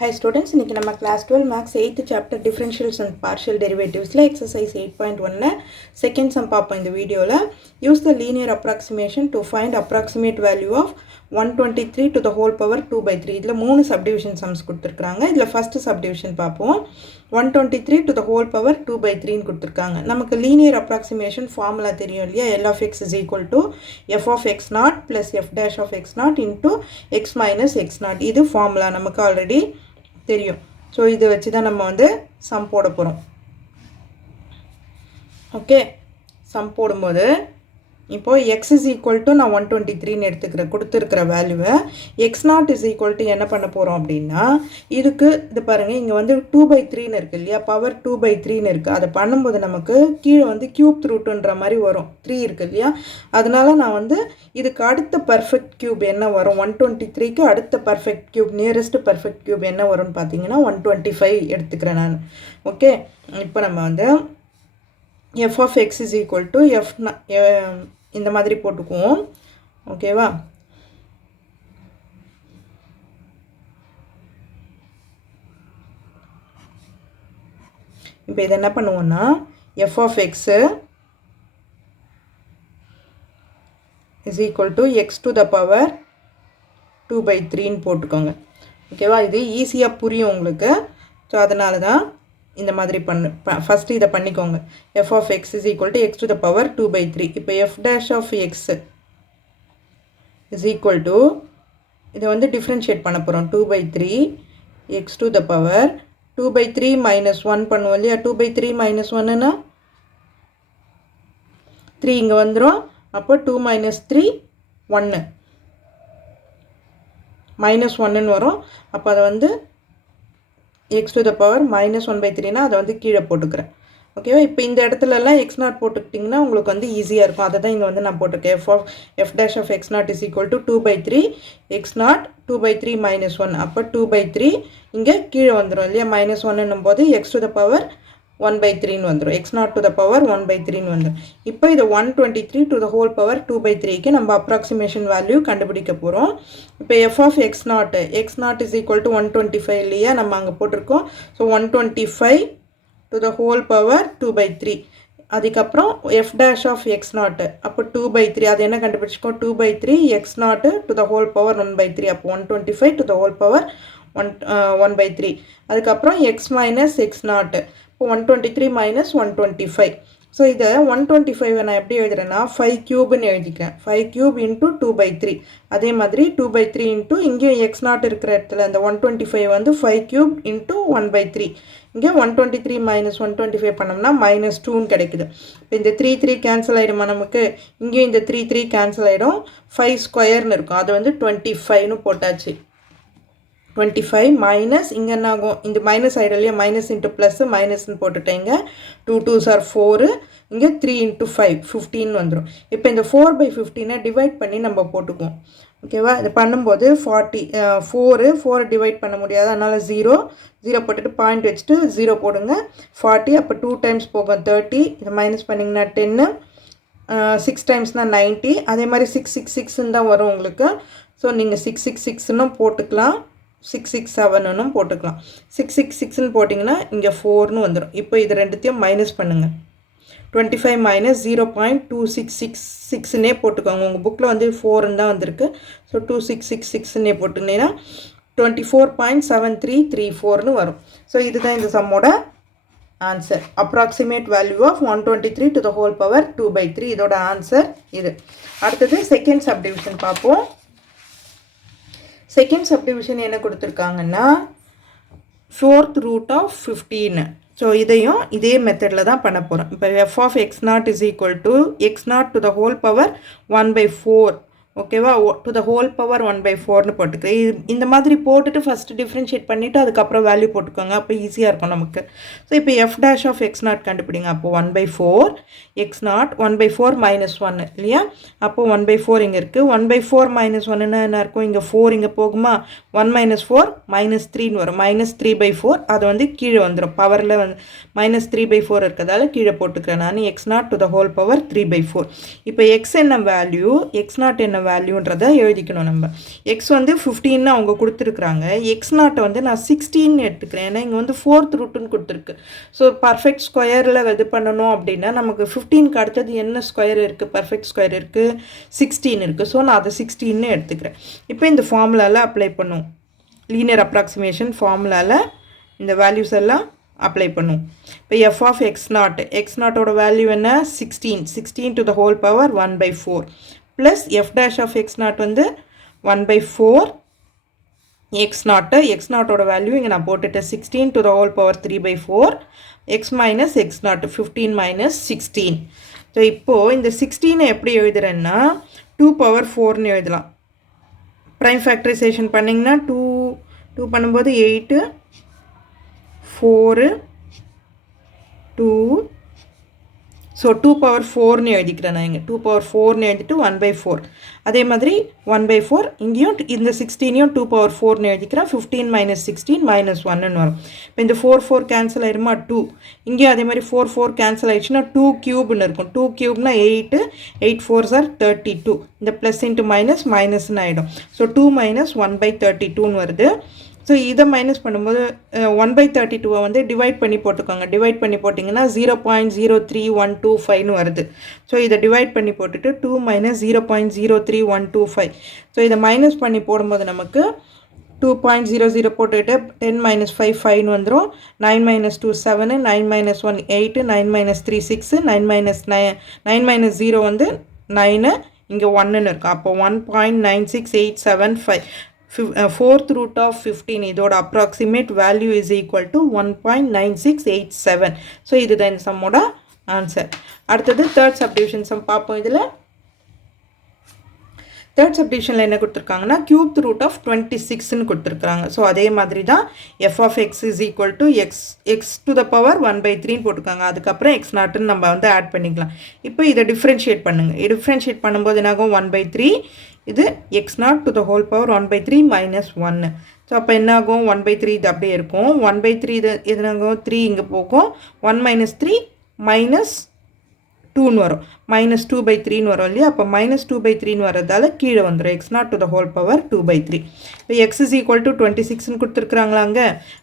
Hi students, இன்னைக்கு நம்ம class 12 maths 8th chapter differentials and partial derivatives exercise 8.1 second sum பார்ப்போம் இந்த வீடியோல. Use the linear approximation to find approximate value of 123 to the whole power 2 by 3. இதில் 3 subdivision sums கொடுத்திருக்காங்க. இதில் first subdivision பார்ப்போம். 123 to the whole power 2 by 3 கொடுத்திருக்காங்க. நமக்கு linear approximation formula தெரியும் இல்லையா? L of x is equal to f of x naught plus f dash of x naught into x minus x naught. இது formula நமக்கு already தெரியும். So இது வச்சு தான் நம்ம வந்து சம் போட போகிறோம். ஓகே, சம் போடும்போது இப்போது x is equal to நான் 123ன்னு எடுத்துக்கிறேன் கொடுத்துருக்கிற வேல்யூவை. X not is equal to என்ன பண்ண போகிறோம் அப்படின்னா, இதுக்கு இது பாருங்கள், இங்கே வந்து 2/3ன்னு இருக்குது இல்லையா, பவர் 2/3ன்னு இருக்குது. அதை பண்ணும்போது நமக்கு கீழே வந்து கியூப் ரூட்டுன்ற மாதிரி வரும், 3 இருக்குது இல்லையா. அதனால நான் வந்து இதுக்கு அடுத்த பர்ஃபெக்ட் கியூப் என்ன வரும், 123க்கு அடுத்த perfect cube, nearest perfect cube என்ன வரும்னு பார்த்தீங்கன்னா 125 எடுத்துக்கிறேன் நான். ஓகே, இப்போ நம்ம வந்து f of x is equal to f இந்த மாதிரி போட்டுக்குவோம். ஓகேவா, இப்போ இது என்ன பண்ணுவோம்னா f of x is equal to x to the power 2/3ன்னு போட்டுக்கோங்க. ஓகேவா, இது ஈஸியாக புரியும் உங்களுக்கு. ஸோ அதனால தான் இந்த மாதிரி ஃபஸ்ட்டு இதை பண்ணிக்கோங்க. f of x is equal to x to the power 2/3. இப்போ f dash of x is equal to, இதை வந்து டிஃப்ரென்ஷியேட் பண்ண போகிறோம், 2/3 x to the power 2/3 minus 1 பண்ணுவோம் இல்லையா. 2/3 minus 1ன்னா 3 இங்கே வந்துடும். அப்போ 2 minus 3 1 minus 1ன்னு வரும். அப்போ அதை வந்து x to the power minus 1/3னா அதை வந்து கீழே போட்டுக்கிறேன். ஓகேவா, இப்போ இந்த இடத்துலலாம் x நாட் போட்டுக்கிட்டிங்கன்னா உங்களுக்கு வந்து ஈஸியாக இருக்கும். அதை தான் இங்கே வந்து நான் போட்டிருக்கேன். f dash of x naught is equal to 2/3 x naught 2/3 minus 1. அப்போ 2/3 இங்கே கீழே வந்துடும் இல்லையா, minus 1ன்னும் போது x to the power 1/3ன்னு வந்துடும், x naught to the power 1/3ன்னு வந்துடும். இப்போ இதை 123 to the whole power 2/3க்கு நம்ம அப்ராக்சிமேஷன் வேல்யூ கண்டுபிடிக்க போகிறோம். இப்போ f of x naught is equal to 125 இல்லையா, நம்ம அங்கே போட்டிருக்கோம். So 125 to the whole power 2/3. அதுக்கப்புறம் f dash of x naught, அப்போ 2/3, அது என்ன கண்டுபிடிச்சிக்கோ, 2/3 x naught to the whole power 1/3. அப்போ 125 to the whole power 1/3. அதுக்கப்புறம் x minus x naught, இப்போ 123 minus 125. ஸோ இதை 125 நான் எப்படி எழுதுறேன்னா 5 கியூப்னு எழுதிக்கிறேன். 5 கியூப் இன்ட்டு 2/3. அதே மாதிரி 2/3 இன்ட்டு இங்கேயும் எக்ஸ் நாட் இருக்கிற இடத்துல அந்த 125 வந்து 5 கியூப் இன்ட்டு 1/3. இங்கே 123 minus 125 பண்ணோம்னா -2ன்னு கிடைக்குது. இப்போ இந்த 3 கேன்சல் ஆகிடுமா நமக்கு, இங்கேயும் இந்த 3 கேன்சல் ஆகிடும், 5 ஸ்கொயர்னு இருக்கும். அது வந்து 25ன்னு போட்டாச்சு. 25 மைனஸ் இங்கே என்ன ஆகும், இந்த மைனஸ் ஆகிடும் இல்லையா, மைனஸ் இன்ட்டு ப்ளஸ்ஸு மைனஸ்ன்னு போட்டுட்டேங்க. 2 2s are 4, இங்கே 3 into 5 15 வந்துடும். இப்போ இந்த 4/15 டிவைட் பண்ணி நம்ம போட்டுக்குவோம். ஓகேவா, இது பண்ணும்போது 4 டிவைட் பண்ண முடியாது, அதனால் 0 போட்டுட்டு பாயிண்ட் வச்சுட்டு 0 போடுங்க. 40, அப்போ 2 டைம்ஸ் போகும் 30, இதை மைனஸ் பண்ணிங்கன்னா 10, 6 டைம்ஸ்னால் 90. அதே மாதிரி 666ன்னு தான் வரும் உங்களுக்கு. ஸோ நீங்கள் 666ன்னு போட்டுக்கலாம், 667ன்னு போட்டுக்கலாம். 666ன்னு போட்டிங்கன்னா இங்கே 4ன்னு வந்துடும். இப்போ இது ரெண்டுத்தையும் மைனஸ் பண்ணுங்கள். 25 minus 0.2666ன்னே போட்டுக்கோங்க. உங்கள் புக்கில் வந்து 4ன்னு தான் வந்திருக்கு. ஸோ 2666ன்னே போட்டுக்கிங்கன்னா 24.7334ன்னு வரும். ஸோ இதுதான் இந்த சம்மோட answer. Approximate value of 123 to the whole power 2/3. இதோட ஆன்சர் இது. அடுத்தது செகண்ட் சப்டிவிஷன் பார்ப்போம். செகண்ட் சப்டிவிஷன் என்ன கொடுத்துருக்காங்கன்னா 4th root of 15. ஸோ இதையும் இதே மெத்தடில் தான் பண்ண போகிறோம். இப்போ f of x naught is equal to x naught to the whole power 1/4. ஓகேவா, டு த ஹோல் பவர் 1/4ன்னு போட்டுக்கிறேன். இந்த மாதிரி போட்டுட்டு ஃபஸ்ட்டு டிஃப்ரென்ஷியேட் பண்ணிவிட்டு அதுக்கப்புறம் வேல்யூ போட்டுக்கோங்க, அப்போ ஈஸியாக இருக்கும் நமக்கு. ஸோ இப்போ f dash of x naught கண்டுபிடிங்க. அப்போது 1/4 x naught 1/4 minus 1 இல்லையா. அப்போது 1/4 இங்கே இருக்குது. 1/4 minus 1ன்னா என்ன இருக்கும், இங்கே 4 இங்கே போகுமா, 1 minus 4 -3ன்னு வரும். -3/4 அது வந்து கீழே வந்துடும். பவரில் வந்து -3/4 இருக்கிறதால கீழே போட்டுக்கிறேன் நான். x naught to the whole power 3/4. இப்போ x என்ன வேல்யூ, x naught என்ன வேல்யூன்றதை எழுதிக்கணும் நம்ம. எக்ஸ் வந்து 15 அவங்க கொடுத்துருக்குறாங்க. எக்ஸ் நாட்டை வந்து நான் 16 எடுத்துக்கிறேன். ஏன்னா இங்கே வந்து 4th ரூட்டுன்னு கொடுத்துருக்கு. ஸோ பர்ஃபெக்ட் ஸ்கொயரில் இது பண்ணணும் அப்படின்னா நமக்கு 15க்கு அடுத்தது என்ன ஸ்கொயர் இருக்குது, பர்ஃபெக்ட் ஸ்கொயர் இருக்குது, 16 இருக்குது. ஸோ நான் அதை 16 எடுத்துக்கிறேன். இப்போ இந்த ஃபார்முலாவில் அப்ளை பண்ணும். லீனியர் அப்ராக்சிமேஷன் ஃபார்முலாவில் இந்த வேல்யூஸ் எல்லாம் அப்ளை பண்ணும். இப்போ எஃப் ஆஃப் எக்ஸ் நாட்டோட வேல்யூ என்ன, 16 to the whole power 1/4 plus F dash of x naught வந்து 1/4 எக்ஸ் நாட்டோட வேல்யூ இங்கே நான் போட்டுட்டேன் 16 to the whole power 3/4 x minus x naught 15 minus 16. So இப்போது இந்த 16 எப்படி எழுதுறேன்னா 2/4ன்னு எழுதலாம். ப்ரைம் ஃபேக்டரைசேஷன் பண்ணிங்கன்னா 2 பண்ணும்போது 8 4 2 ஸோ 2/4ன்னு எழுதிக்கிறேன் நான் இங்கே 2/4ன்னு எழுதிட்டு 1/4 அதே மாதிரி 1/4 இங்கேயும் இந்த 16ஐயும் 2/4ன்னு எழுதிக்கிறேன் 15 மைனஸ் 16 மைனஸ் 1ன்னு வரும். இப்போ இந்த 4 கேன்சல் ஆயிருமா 2 இங்கேயும் அதே மாதிரி 4 கேன்சல் ஆயிடுச்சுன்னா 2 கியூப்னு இருக்கும். 2 கியூப்னா 8 8 4s are 32 இந்த ப்ளஸ் இன்ட்டு மைனஸ்ன்னு ஆகிடும். ஸோ 2 மைனஸ் 1/32ன்னு வருது. ஸோ இதை மைனஸ் பண்ணும்போது 1/32 வந்து டிவைட் பண்ணி போட்டுக்கோங்க. டிவைட் பண்ணி போட்டிங்கன்னா 0.03125ன்னு வருது. ஸோ இதை டிவைட் பண்ணி போட்டுட்டு 2 மைனஸ் 0.03125 ஸோ இதை மைனஸ் பண்ணி போடும்போது நமக்கு 2.00 போட்டுக்கிட்டு 10 மைனஸ் 5 5ன்னு வந்துடும். 9 மைனஸ் 2 7 9 மைனஸ் 1 8 9 மைனஸ் 3 6 9 மைனஸ் 0 வந்து 9 இங்கே 1ன்னு இருக்கும். அப்போ 1.96875 4th root of 15 இதோட approximate value is equal to 1.9687. So இதுதான் இந்த சம்மோட ஆன்சர். அடுத்தது தேர்ட் சப்டிவிஷன் சம் பார்ப்போம். இதில் தேர்ட் சப்டிவிஷனில் என்ன கொடுத்துருக்காங்கன்னா cubed root of 26ன்னு கொடுத்துருக்காங்க. ஸோ அதே மாதிரி தான் f of x is equal to x to the power 1/3ன்னு போட்டுருக்காங்க. அதுக்கப்புறம் x நாட்டுன்னு நம்ம வந்து ஆட் பண்ணிக்கலாம். இப்போ இதை டிஃப்ரென்ஷியேட் பண்ணுங்கள். டிஃப்ரென்ஷியேட் பண்ணும்போது என்னாகும் 1/3 இது x naught to the whole power 1/3 minus 1. So அப்போ என்ன ஆகும் 1/3 இது அப்படியே இருக்கும். 1/3 இது எதுனாகும் 3 இங்கே போகும். 1 மைனஸ் 3 மைனஸ் 2ன்னு வரும். மைனஸ் 2/3ன்னு வரும் இல்லையா. அப்போ மைனஸ் 2/3ன்னு வரதால கீழே வந்துடும். x naught to the whole power 2/3. இப்போ x இஸ் ஈக்குவல் டு 26ன்னு கொடுத்துருக்குறாங்களாங்க.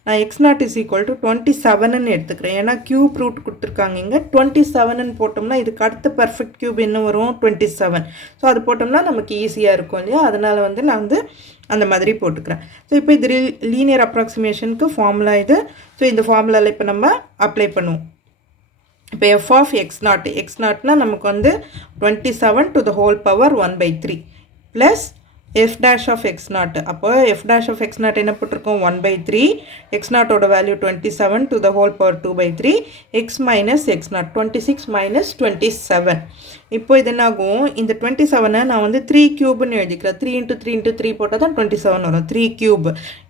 நான் x naught is equal to 27ன்னு எடுத்துக்கிறேன். ஏன்னா கியூப் ரூட் கொடுத்துருக்காங்க. இங்கே 27ன்னு போட்டோம்னா இதுக்கு அடுத்த பர்ஃபெக்ட் கியூப் என்ன வரும் 27. ஸோ அது போட்டோம்னா நமக்கு ஈஸியாக இருக்கும் இல்லையா. அதனால் வந்து நான் வந்து அந்த மாதிரி போட்டுக்கிறேன். ஸோ இப்போ இது லீனியர் அப்ராக்சிமேஷனுக்கு ஃபார்முலா இது. ஸோ இந்த ஃபார்முலாவில் இப்போ நம்ம அப்ளை பண்ணுவோம். இப்போ f of x நாட்னா நமக்கு வந்து 27 to the whole power 1/3 plus f dash of x not. அப்போ f dash of x not என்ன போட்டிருக்கோம் 1/3 x நாட்டோட value 27 to the whole power 2/3 x minus x not 26 minus 27. இப்போ இது என்னாகும் இந்த 27 நான் வந்து 3 கியூப்னு எழுதிக்கிறேன். 3 × 3 × 3 போட்டால் தான் 27 வரும். 3 கியூப்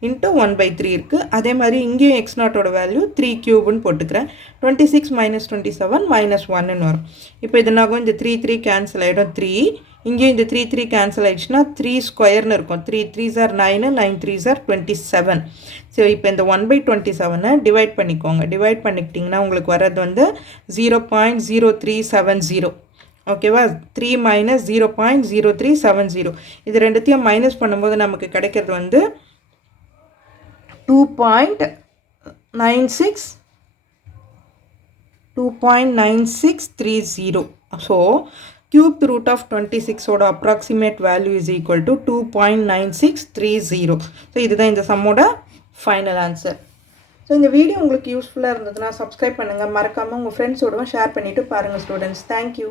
இன்ட்டு 1/3 இருக்குது. அதே மாதிரி இங்கேயும் x நாட்டோட வேல்யூ 3 கியூப்னு போட்டுக்கிறேன். 26 minus 27 minus 1ன்னு வரும். இப்போ இது என்னாகும் இந்த 3 கேன்சல் ஆகிடும் 3 இங்கேயும் இந்த 3 கேன்சல் ஆகிடுச்சுன்னா 3 ஸ்கொயர்னு இருக்கும். 3 3s are 9 9 3s are 27. So இப்போ இந்த 1/27 டிவைட் பண்ணிக்கோங்க. டிவைட் பண்ணிக்கிட்டிங்கன்னா உங்களுக்கு வர்றது வந்து 0.0370. ஓகேவா. 3 மைனஸ் 0.0370 இது ரெண்டுத்தையும் மைனஸ் பண்ணும்போது நமக்கு கிடைக்கிறது வந்து 2.9630. ஸோ cubed root of 26 ஓட approximate value is equal to 2.9630. So இதுதான் இந்த சம்மோட ஃபைனல் ஆன்சர். ஸோ இந்த வீடியோ உங்களுக்கு யூஸ்ஃபுல்லாக இருந்ததுன்னா சப்ஸ்கிரைப் பண்ணுங்கள். மறக்காமல் உங்கள் ஃப்ரெண்ட்ஸோடவும் ஷேர் பண்ணிவிட்டு பாருங்கள் ஸ்டூடெண்ட்ஸ். தேங்க்யூ.